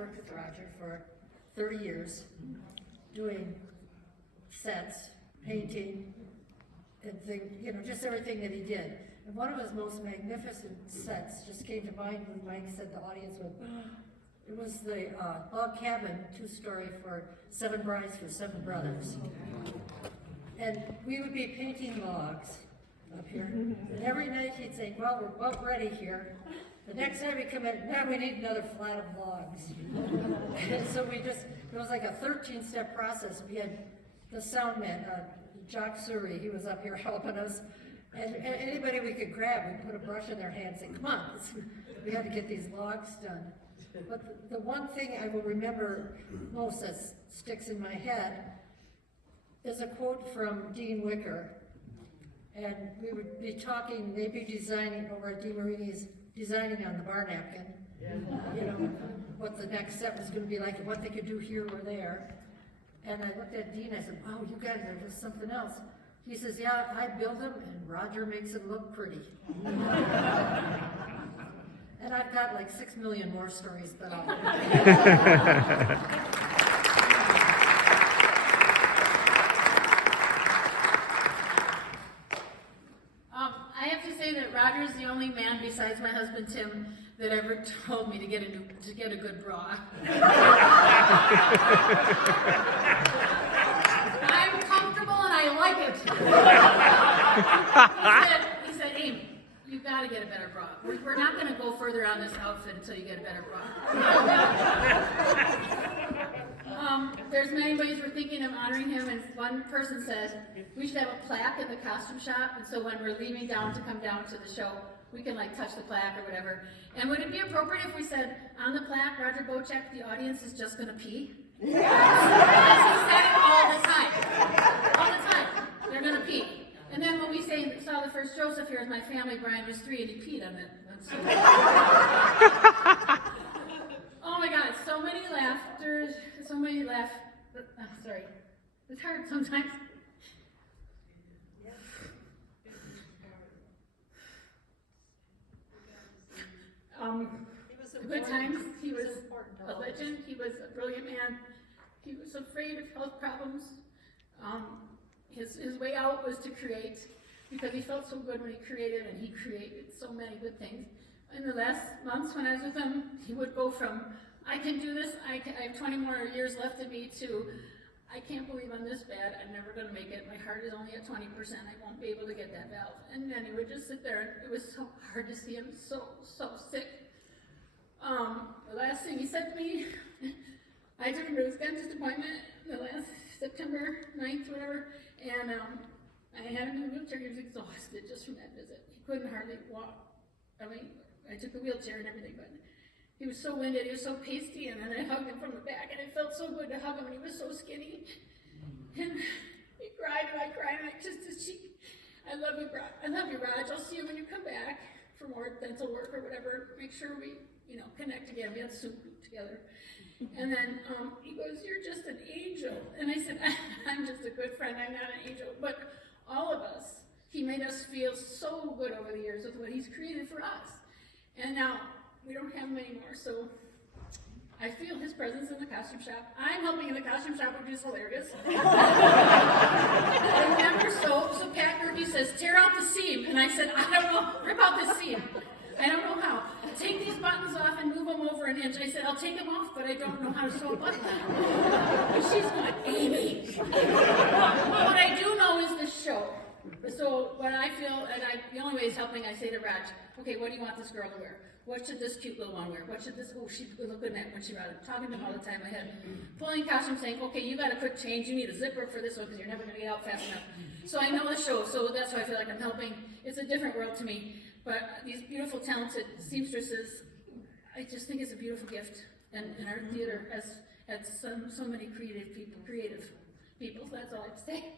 worked with Roger for 30 years, doing sets, painting, and just everything that he did. And one of his most magnificent sets just came to mind when Mike said the audience would, it was the log cabin, 2-story for 7 brides for 7 brothers. And we would be painting logs up here. And every night he'd say, well, we're about ready here. The next time we come in, now we need another flat of logs. And so it was like a 13-step process. We had the sound man, Jock Suri, he was up here helping us. And anybody we could grab, we'd put a brush in their hand and say, come on, we had to get these logs done. But the one thing I will remember most that sticks in my head is a quote from Dean Wicker. And we would be talking, they'd be designing over at DeMarini's, designing on the bar napkin, what the next step was going to be like and what they could do here or there. And I looked at Dean, I said, wow, you guys are just something else. He says, yeah, I build them and Roger makes them look pretty. And I've got like 6 million more stories, but I'll... I have to say that Roger's the only man besides my husband Tim that ever told me to get a good bra. I'm comfortable and I like it. He said, Amy, you've got to get a better bra. We're not going to go further on this outfit until you get a better bra. There's many ways we're thinking of honoring him, and one person said we should have a plaque in the costume shop, and so when we're leaving down to come down to the show, we can like touch the plaque or whatever. And would it be appropriate if we said on the plaque, Roger Bocek, the audience is just going to pee? Yes. He said it all the time. All the time. They're going to pee. And then when we saw the first Joseph here with my family, Brian was 3 and he peed on it. Oh my God, so many laughters, so many sorry. It's hard sometimes. Good times. He was a legend. He was a brilliant man. He was afraid of health problems. His way out was to create, because he felt so good when he created, and he created so many good things. In the last months when I was with him, he would go from, I can do this, I have 20 more years left in me, to, I can't believe I'm this bad, I'm never going to make it, my heart is only at 20%, I won't be able to get that valve. And then he would just sit there, and it was so hard to see him so sick. The last thing he said to me, I took him to his dentist appointment the last September 9th, whatever, and I had him in a wheelchair. He was exhausted just from that visit. He couldn't hardly walk. I mean, I took the wheelchair and everything, but he was so winded, he was so pasty, and then I hugged him from the back, and it felt so good to hug him, and he was so skinny. And he cried, and I kissed his cheek. I love you, Raj. I'll see you when you come back for more dental work or whatever. Make sure we, connect again. We had soup together. And then he goes, you're just an angel. And I said, I'm just a good friend, I'm not an angel. But all of us, he made us feel so good over the years with what he's created for us. And now, we don't have him anymore, so I feel his presence in the costume shop. I'm helping in the costume shop, which is hilarious. I remember, so Pat Gerke says, tear out the seam. And I said, I don't know, rip out the seam. I don't know how. Take these buttons off and move them over an inch. I said, I'll take them off, but I don't know how to sew a button on. And she's going, Amy. What I do know is the show. So what I feel, and the only way is helping, I say to Raj, okay, what do you want this girl to wear? What should this cute little one wear? What should this, she look good in that when she brought it. Talking to him all the time. I had pulling costume saying, okay, you got a quick change. You need a zipper for this one because you're never going to get out fast enough. So I know the show, so that's why I feel like I'm helping. It's a different world to me. But these beautiful, talented seamstresses, I just think it's a beautiful gift. And our theater has had so many creative people. So that's all I have to say.